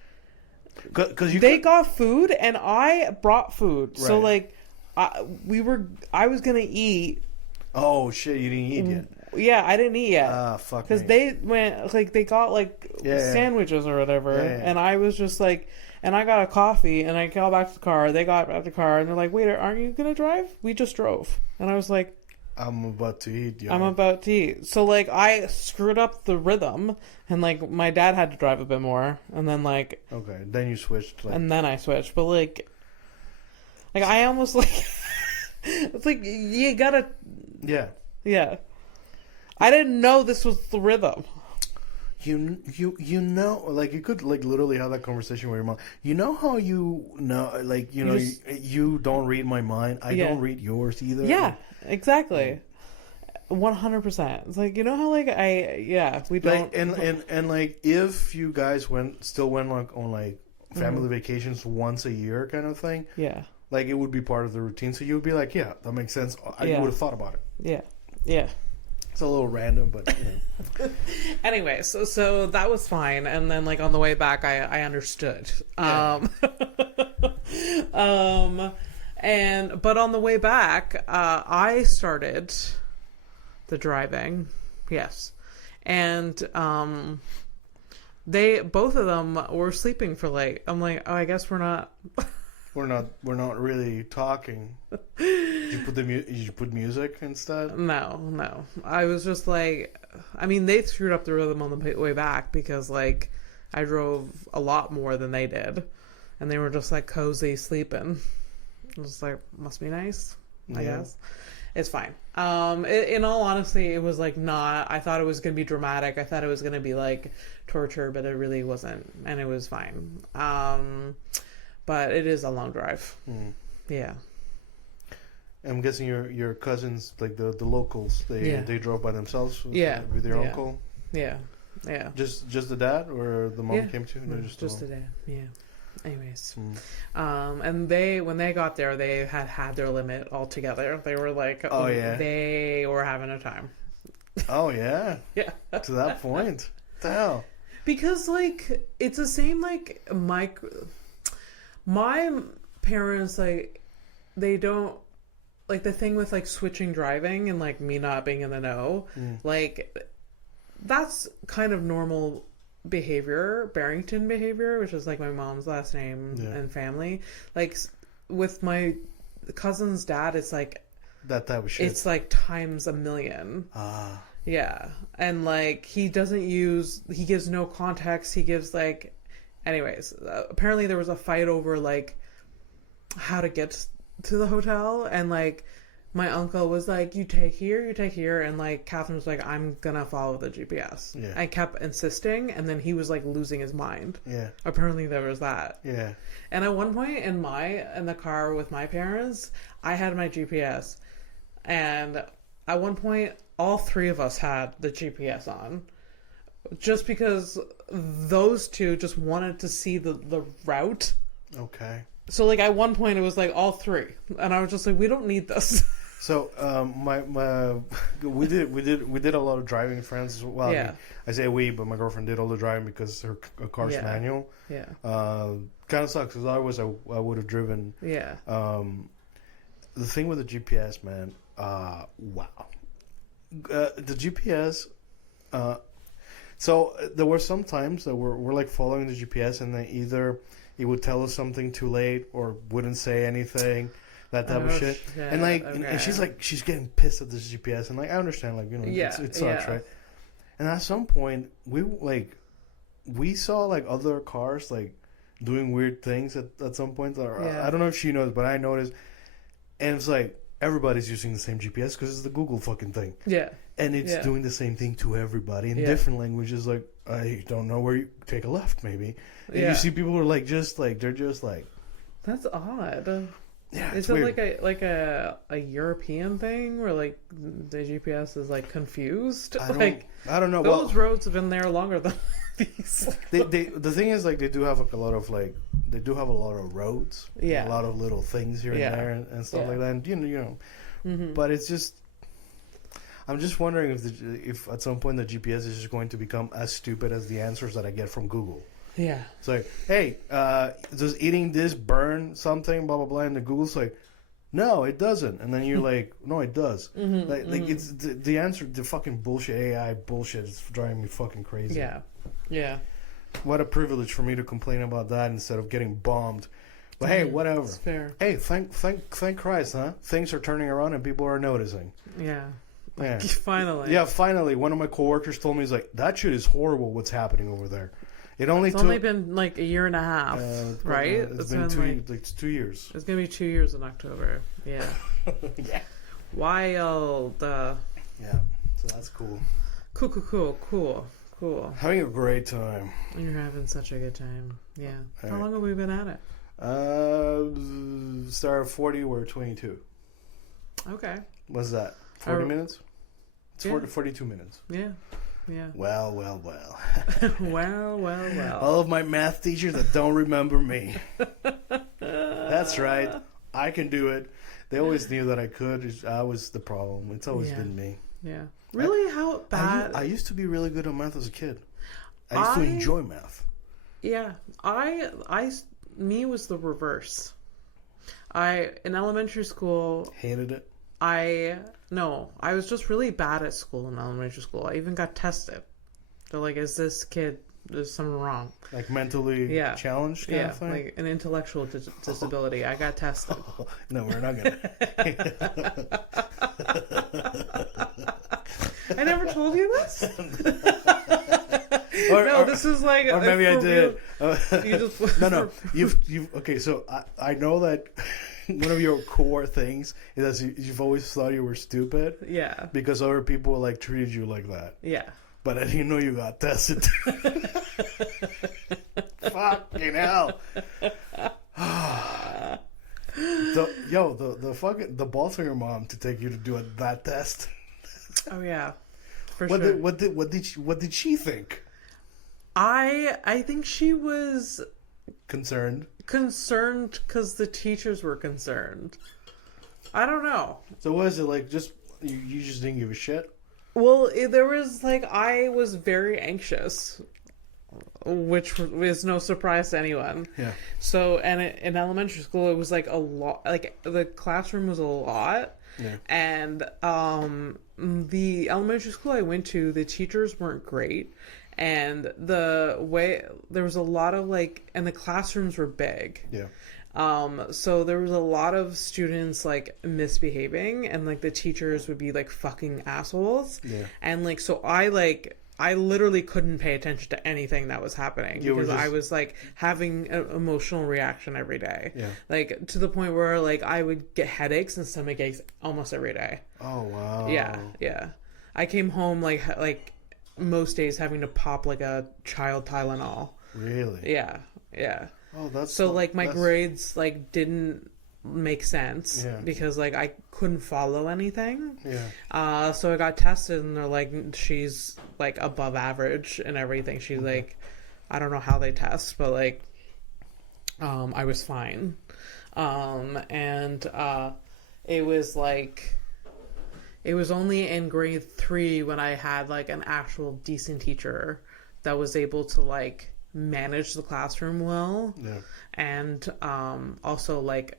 because they got food and I brought food, right. So like I was gonna eat. Oh shit! You didn't eat yet. Yeah, I didn't eat yet. Fuck. Because they went like they got like sandwiches or whatever, and I was just like. And I got a coffee, and I got back to the car. They got back to the car, and they're like, wait, aren't you going to drive? We just drove. And I was like... I'm about to eat. I'm about to eat. So, like, I screwed up the rhythm, and, like, my dad had to drive a bit more. And then, like... Okay, then you switched. Like... And then I switched. But, like, I almost, like... It's like, you gotta... Yeah. Yeah. I didn't know this was the rhythm. You know, like you could like literally have that conversation with your mom. You know how you know, like you don't read my mind. I don't read yours either. Yeah, exactly. 100%. It's like, you know how like we don't. Like, and like if you guys still went like on like family vacations once a year kind of thing. Yeah. Like it would be part of the routine, so you would be like, yeah, that makes sense. I would have thought about it. Yeah. Yeah. It's a little random, but you know. Anyway, so that was fine, and then like on the way back, I understood. Yeah. But on the way back, I started the driving, yes, and both of them were sleeping for late. I'm like, oh, I guess we're not. We're not really talking. Did you put music instead? No. I was just like, I mean, they screwed up the rhythm on the way back because like I drove a lot more than they did, and they were just like cozy sleeping. I was like, must be nice, I guess. It's fine. In all honesty, it was like not. I thought it was gonna be dramatic. I thought it was gonna be like torture, but it really wasn't, and it was fine. But it is a long drive. Yeah. I'm guessing your cousins, like the locals, they drove by themselves with their uncle. Yeah. Yeah. Just the dad, or the mom came too? No, just the dad. Yeah. Anyways, and when they got there, they had their limit altogether. They were like, they were having a time. Oh yeah. Yeah. To that point. What the hell? Because like it's the same like my parents, like they don't like the thing with like switching driving and like me not being in the know, like that's kind of normal behavior, Barrington behavior, which is like my mom's last name and family. Like with my cousin's dad, it's like that type of shit. It's like times a million. Yeah. And like he gives no context. He gives like, anyways, apparently there was a fight over like how to get to the hotel, and like my uncle was like, you take here, and like Catherine was like, I'm gonna follow the GPS. Yeah. I kept insisting, and then he was like losing his mind. Yeah. Apparently there was that. Yeah. And at one point in the car with my parents, I had my GPS, and at one point all three of us had the GPS on, just because those two just wanted to see the route. Okay. So like at one point it was like all three, and I was just like, we don't need this. So we did a lot of driving, friends. Well, Yeah. I say we, but my girlfriend did all the driving because her car's manual. Yeah. Kind of sucks because I would have driven. Yeah. The thing with the GPS, man. Wow. The GPS. So there were some times that we're like following the GPS, and then either it would tell us something too late or wouldn't say anything, that type of shit. And like, and she's getting pissed at this GPS, and like I understand, like it sucks, right? And at some point, we saw like other cars like doing weird things at some point. Or, I don't know if she knows, but I noticed, and it's like everybody's using the same GPS because it's the Google fucking thing. Yeah. And it's doing the same thing to everybody in different languages. Like, I don't know where you take a left, maybe. And you see people who are like, they're just like, that's odd. Yeah, is it weird. like a European thing where like the GPS is like confused? I don't know. Those roads have been there longer than these. The thing is, like, they do have a lot of roads, a lot of little things here and there and stuff like that. And you know, but it's just. I'm just wondering if at some point the GPS is just going to become as stupid as the answers that I get from Google. Yeah. It's like, hey, does eating this burn something, blah, blah, blah, and the Google's like, no, it doesn't. And then you're like, no, it does. Like it's the answer, the fucking bullshit, AI bullshit is driving me fucking crazy. Yeah. Yeah. What a privilege for me to complain about that instead of getting bombed. But hey, whatever. It's fair. Hey, thank Christ, huh? Things are turning around and people are noticing. Yeah. Yeah. Finally. Yeah, finally. One of my coworkers told me, he's like, that shit is horrible what's happening over there. It's only been like a year and a half, right? It's been 2 years. It's going to be 2 years in October. Yeah. Yeah. Wild. Yeah. So that's cool. Cool. Having a great time. You're having such a good time. Yeah. All How right. long have we been at it? Start of 40, we're 22. Okay. What's that? 40 minutes? It's 42 minutes. Yeah. Well. well. All of my math teachers that don't remember me. That's right. I can do it. They always knew that I could. I was the problem. It's always been me. Yeah. Really? How bad? I used to be really good at math as a kid. I used to enjoy math. Yeah. Me was the reverse. In elementary school... Hated it? No, I was just really bad at school in elementary school. I even got tested. They're like, is this kid, there's something wrong? Like mentally challenged kind of thing? Like an intellectual disability. I got tested. No, we're not going to. I never told you this? This is like... Or maybe I did. No. You've okay, so I know that... One of your core things is that you've always thought you were stupid. Yeah. Because other people like treated you like that. Yeah. But I didn't know you got tested. Fucking hell. the fucking the balls on your mom to take you to do that test. Oh yeah, for What sure. what did she think? I think she was Concerned. concerned because the teachers were concerned. I don't know. So what is it like? Just you just didn't give a shit? Well, there was like I was very anxious, which is no surprise to anyone. Yeah. So, and in elementary school, it was like a lot. Like the classroom was a lot, Yeah. and the elementary school I went to, the teachers weren't great, and the way there was a lot of like, and the classrooms were big. Yeah. So there was a lot of students like misbehaving, and like the teachers would be like fucking assholes. Yeah. And like, so I literally couldn't pay attention to anything that was happening because I was like having an emotional reaction every day. Yeah. Like to the point where like I would get headaches and stomach aches almost every day. Oh wow. Yeah. Yeah. I came home like most days having to pop like a child Tylenol. Really? Yeah. Yeah. Oh, that's So like my grades like didn't make sense because like I couldn't follow anything. Yeah. So I got tested and they're like she's like above average and everything. She's like I don't know how they test, but like I was fine. And it was like it was only in grade 3 when I had like an actual decent teacher that was able to like manage the classroom well. Yeah. And also like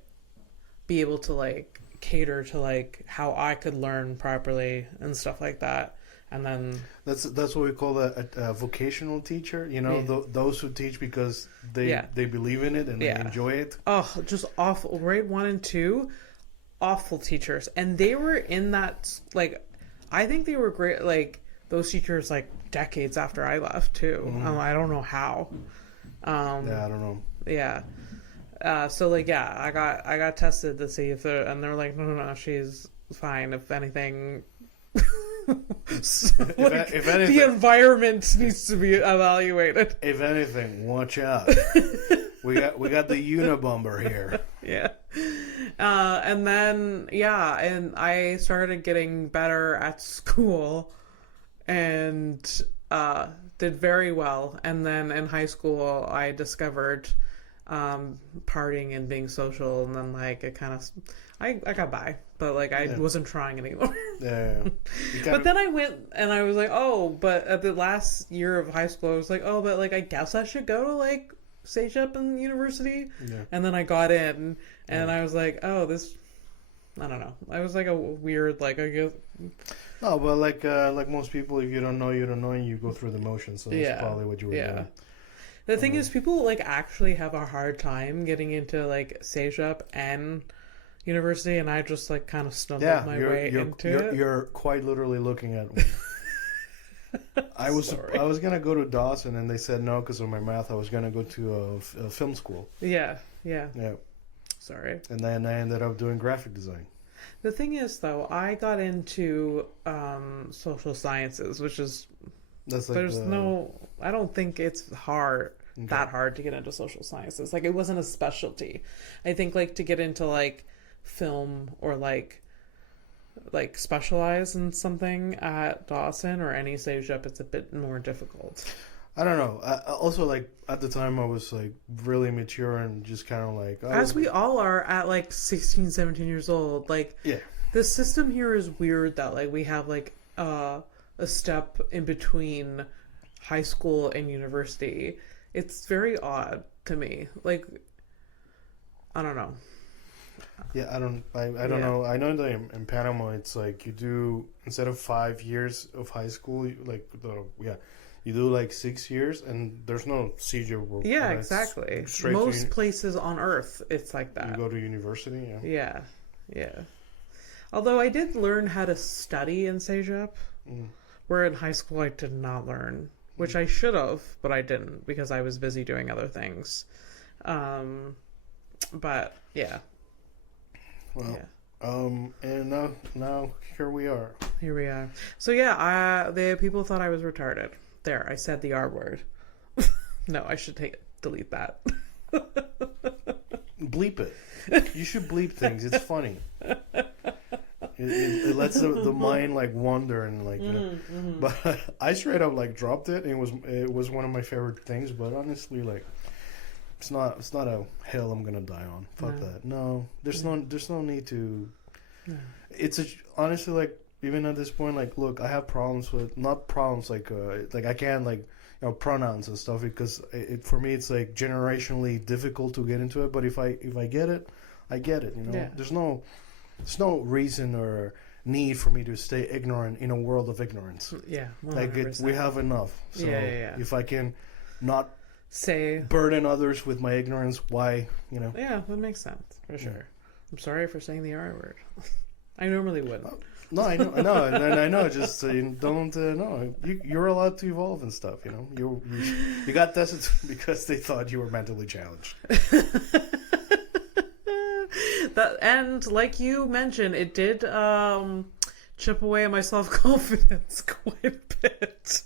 be able to like cater to like how I could learn properly and stuff like that. And then that's what we call a vocational teacher. You know, those who teach because they believe in it and they enjoy it. Oh, just awful. Grade 1 and 2, awful teachers, and they were in that like I think they were great. Like those teachers like decades after I left too. I don't know how. Yeah, I don't know. Yeah. So like I got tested to see if they're like no she's fine, if anything. So, like, if anything, the environment needs to be evaluated. If anything, watch out. we got the Unabomber here. Yeah. And then and I started getting better at school and did very well. And then in high school I discovered partying and being social, and then like it kind of I got by, but like I wasn't trying anymore. Yeah. But then I went and I was like, oh, but at the last year of high school I was like, oh, but like I guess I should go to like Sage-Up and university. And then I got in and I was like, oh, this I don't know. I was like a weird like I guess. No, but like most people, if you don't know, and you go through the motions. So that's probably what you were doing. The thing is, people like actually have a hard time getting into like Sage-Up and university, and I just like kind of stumbled my way into it. You're quite literally looking at me. I was gonna go to Dawson, and they said no because of my math. I was gonna go to a film school. Yeah. Sorry. And then I ended up doing graphic design. The thing is, though, I got into social sciences, which is I don't think it's hard. Okay. That hard to get into social sciences. Like it wasn't a specialty. I think like to get into like film or like specialize in something at Dawson or any Sage-Up, it's a bit more difficult. I don't know. Also, like at the time I was like really mature and just kind of like as we all are at like 16, 17 years old. Like the system here is weird that like we have like a step in between high school and university. It's very odd to me. Like, I don't know. Yeah, I don't know. I know that in Panama, it's like you do, instead of 5 years of high school, you do like 6 years, and there's no seizure. Yeah, exactly. Most places on Earth, it's like that. You go to university, Yeah. Although I did learn how to study in Sage-Up, where in high school I did not learn. Which I should have, but I didn't because I was busy doing other things. But yeah. Well, and now here we are. Here we are. So the people thought I was retarded. There, I said the R word. No, I should delete that. bleep it. You should bleep things. It's funny. It lets the mind like wander and like. You know. But I straight up like dropped it. And it was one of my favorite things. But honestly, like, it's not a hill I'm gonna die on. Fuck that. No, there's no need to. No. It's honestly like. Even at this point, like, look, I have problems with not problems like I can't like pronouns and stuff because for me it's like generationally difficult to get into it. But if I get it, I get it. You know, there's no reason or need for me to stay ignorant in a world of ignorance. Yeah, 100%. Like we have enough. So if I can not say burden others with my ignorance, why Yeah, that makes sense for sure. I'm sorry for saying the R word. I normally wouldn't. No, I know. Just you don't no. You're allowed to evolve and stuff. You know, you got tested because they thought you were mentally challenged. And like you mentioned, it did chip away at my self-confidence quite a bit.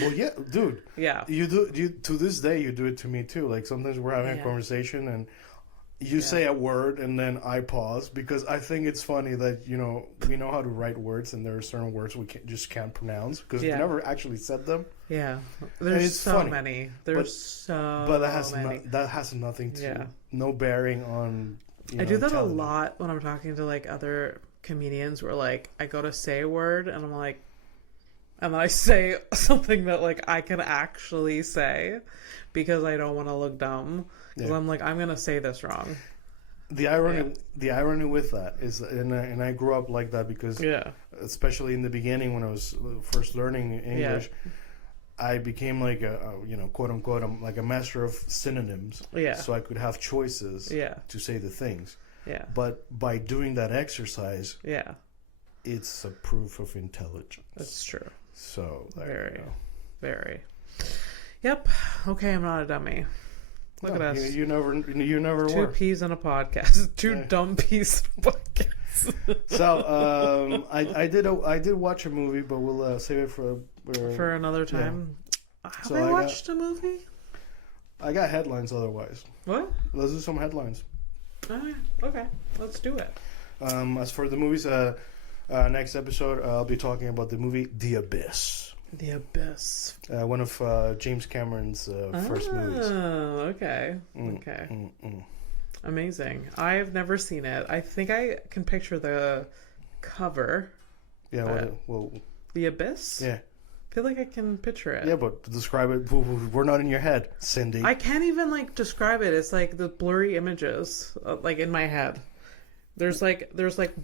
Well, yeah, dude. Yeah, you do. You to this day you do it to me too. Like sometimes we're having a conversation and. You say a word and then I pause because I think it's funny that we know how to write words and there are certain words we just can't pronounce because we never actually said them. Yeah, there's so funny. Many. There's but that has nothing to no bearing on. I do that a lot when I'm talking to like other comedians where like I go to say a word and I'm like, and then I say something that like I can actually say because I don't want to look dumb. Because I'm like, I'm gonna say this wrong. The irony with that is, and I grew up like that because, especially in the beginning when I was first learning English, I became like a quote unquote, I'm like a master of synonyms. Yeah. So I could have choices. To say the things. Yeah. But by doing that exercise. Yeah. It's a proof of intelligence. That's true. So there you go. Very. Yep. Okay, I'm not a dummy. Look at us. You never Two were. Peas in a podcast. Two dumb peas in a podcast. So I did watch a movie, but we'll save it for another time. Yeah. Have I watched a movie? I got headlines otherwise. What? Let's do some headlines. Okay, let's do it. As for the movies, next episode I'll be talking about the movie The Abyss. The Abyss. One of James Cameron's first movies. Oh, okay. Amazing. I've never seen it. I think I can picture the cover. Yeah, The Abyss? Yeah. I feel like I can picture it. Yeah, but describe it. We're not in your head, Cindy. I can't even describe it. It's like the blurry images in my head. There's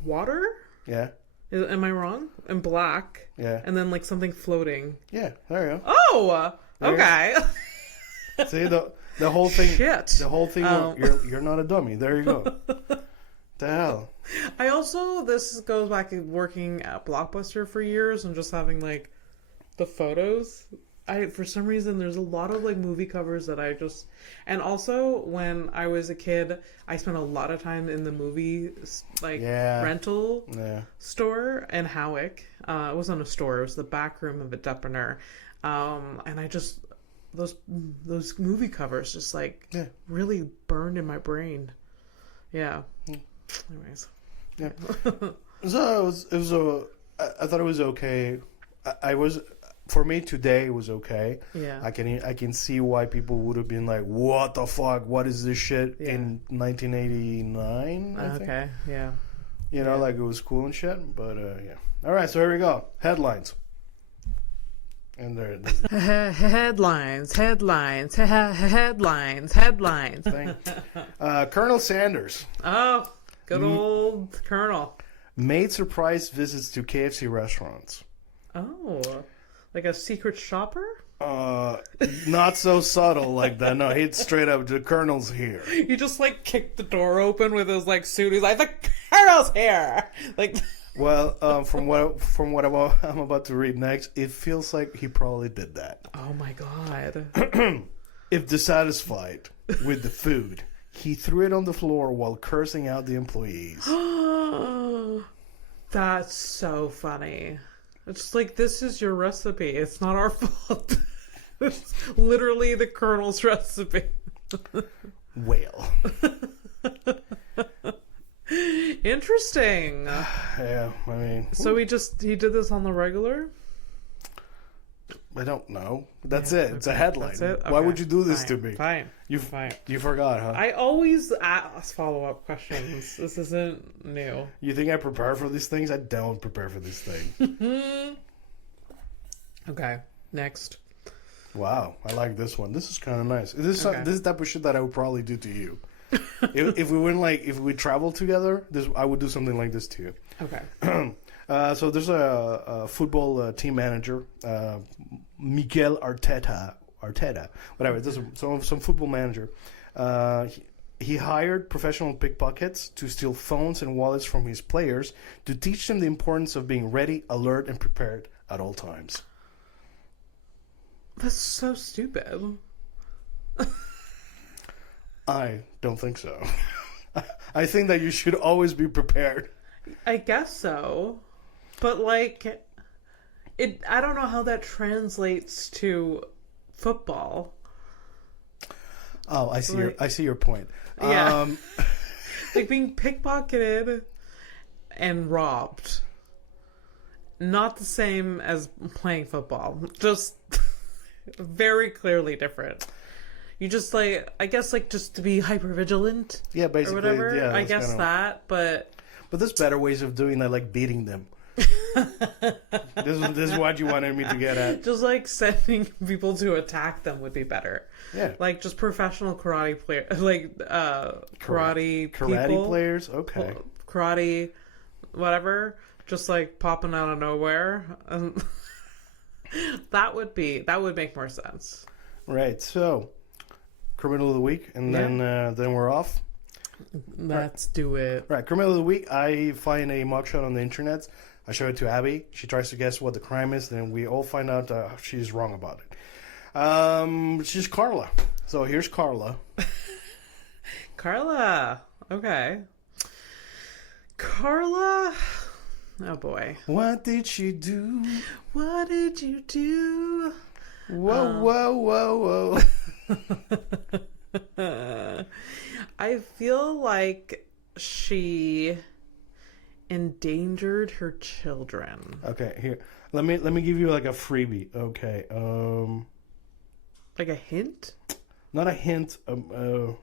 water? Yeah. Am I wrong? And black. Yeah. And then something floating. Yeah, there you go. Oh, okay. See the whole thing. Shit. The whole thing. You're not a dummy. There you go. The hell. This goes back to working at Blockbuster for years and just having the photos. For some reason there's a lot of movie covers that I just, and also when I was a kid I spent a lot of time in the movie rental store in Howick. It wasn't a store, it was the back room of a depanneur, and I just those movie covers just really burned in my brain. Anyways, so I thought it was okay. For me today it was okay. Yeah. I can see why people would have been like, what the fuck? What is this shit in 1989? Okay. Yeah. It was cool and shit. But yeah. All right. So here we go. Headlines. And there. Headlines. Colonel Sanders. Oh, good old Colonel. Made surprise visits to KFC restaurants. Oh. Like a secret shopper? Not so subtle like that. No, he'd straight up, the Colonel's here. He just kicked the door open with his suit. He's like, the Colonel's here. Well, from what I'm about to read next, it feels like he probably did that. Oh my god. If dissatisfied with the food, he threw it on the floor while cursing out the employees. That's so funny. It's this is your recipe. It's not our fault. It's literally the Colonel's recipe. Whale. Interesting. Yeah, I mean, So he did this on the regular? I don't know. That's Yeah, it. It's a okay, headline. that's it? Why Okay, would you do this fine, to me? Fine. You Fine. you forgot, huh? I always ask follow-up questions. This isn't new. You think I prepare for these things? I don't prepare for these things. Okay, next. Wow, I like this one. This is kind of nice. This Okay. is the type of shit that I would probably do to you. if we went if we traveled together, I would do something like this to you. Okay. So there's a football team manager, Miguel Arteta, whatever. There's some football manager. He hired professional pickpockets to steal phones and wallets from his players to teach them the importance of being ready, alert, and prepared at all times. That's so stupid. I don't think so. I think that you should always be prepared. I guess so. But like I don't know how that translates to football. Oh, I see your point. Yeah. Like being pickpocketed and robbed. Not the same as playing football. Just very clearly different. You just I guess just to be hyper vigilant. Yeah, basically. Or whatever. Yeah, I guess that, but there's better ways of doing that, like beating them. This is what you wanted me to get at. Just sending people to attack them would be better. Yeah. Like just professional karate player, karate people, players. Okay. Karate, whatever. Just popping out of nowhere. That would make more sense. Right. So, criminal of the week, and then we're off. Let's do it. Right. Criminal of the week. I find a mugshot on the internet. I show it to Abby. She tries to guess what the crime is. Then we all find out she's wrong about it. She's Carla. So here's Carla. Carla. Okay. Carla. Oh boy. What did she do? What did you do? Whoa, whoa, whoa, whoa. I feel like she endangered her children. Okay, here. Let me give you a freebie. Okay. Like a hint? Not a hint. There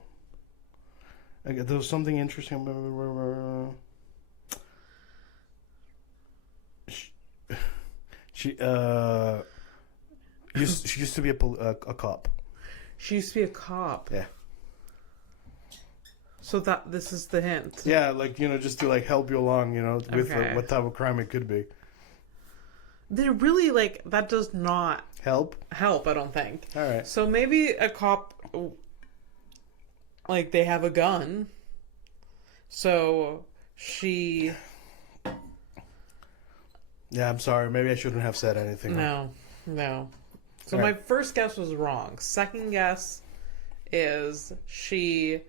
was something interesting. She used to be a cop. She used to be a cop. Yeah. So this is the hint. Yeah, just to help you along, with Okay. what type of crime it could be. They really that does not Help, I don't think. All right. So maybe a cop, they have a gun. So she. Yeah, I'm sorry. Maybe I shouldn't have said anything. No. So All my right. first guess was wrong. Second guess is she.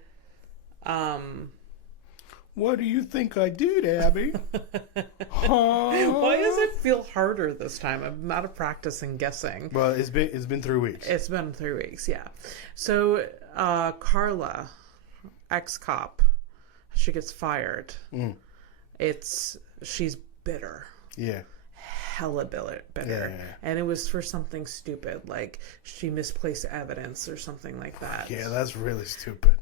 What do you think I did, Abby? Why does it feel harder this time? I'm out of practice in guessing. Well, it's been 3 weeks. It's been 3 weeks, yeah. So Carla, ex-cop, she gets fired. She's bitter. Yeah. Hella bitter. Yeah. And it was for something stupid, like she misplaced evidence or something like that. Yeah, that's really stupid.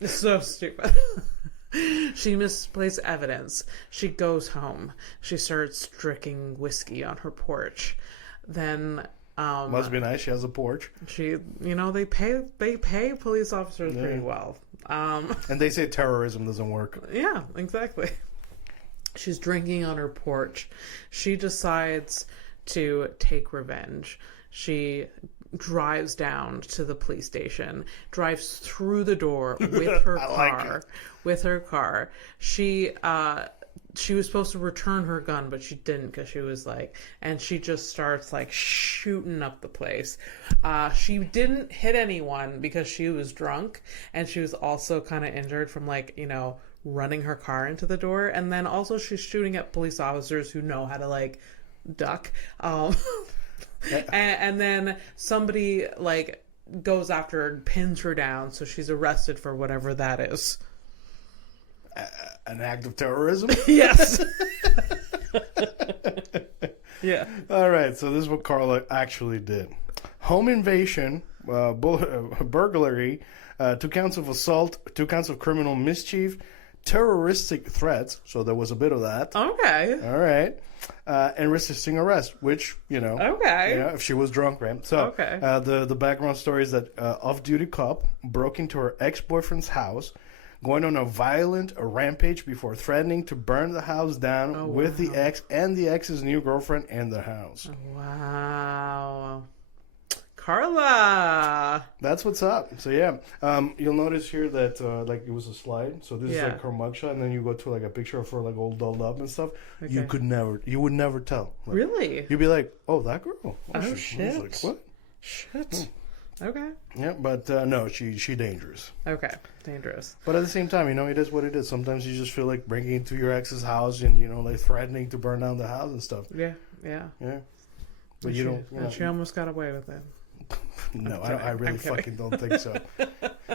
It's so stupid. She misplaced evidence. She goes home. She starts drinking whiskey on her porch. Then Must be nice. She has a porch. she, they pay police officers pretty well. And they say terrorism doesn't work. Yeah, exactly. She's drinking on her porch. She decides to take revenge. She drives down to the police station, drives through the door with her car. She was supposed to return her gun, but she didn't because she was and she just starts shooting up the place. She didn't hit anyone because she was drunk, and she was also kind of injured from running her car into the door, and then also she's shooting at police officers who know how to duck. And then somebody goes after her and pins her down, so she's arrested for whatever that is. An act of terrorism? Yes. Yeah. All right, so this is what Carla actually did. Home invasion, burglary, 2 counts of assault, 2 counts of criminal mischief, terroristic threats, so there was a bit of that. Okay. All right. And resisting arrest, which, Okay. if she was drunk, right? So Okay. the background story is that off-duty cop broke into her ex-boyfriend's house, going on a violent rampage before threatening to burn the house down with the ex and the ex's new girlfriend in the house. Wow. Carla. That's what's up. So yeah, you'll notice here that like it was a slide. So this is like her mugshot, and then you go to like a picture of her like all dolled up and stuff. Okay. You would never tell. Like, really? You'd be like, oh, that girl. Oh shit. Like, what? Shit. Okay. Yeah, but no, she dangerous. Okay, dangerous. But at the same time, it is what it is. Sometimes you just feel like breaking into your ex's house and like threatening to burn down the house and stuff. Yeah. But you don't. She almost got away with it. No, I really fucking don't think so.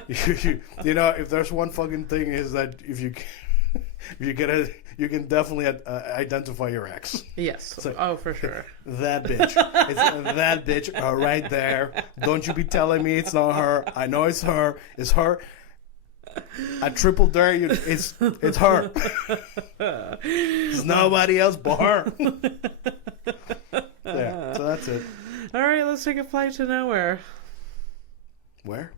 If there's one fucking thing is that if you you can definitely identify your ex. Yes. Like, for sure. That bitch. It's that bitch right there. Don't you be telling me it's not her. I know it's her. It's her. I triple dare you. It's her. It's nobody else but her. Yeah. So that's it. All right, let's take a flight to nowhere. Where?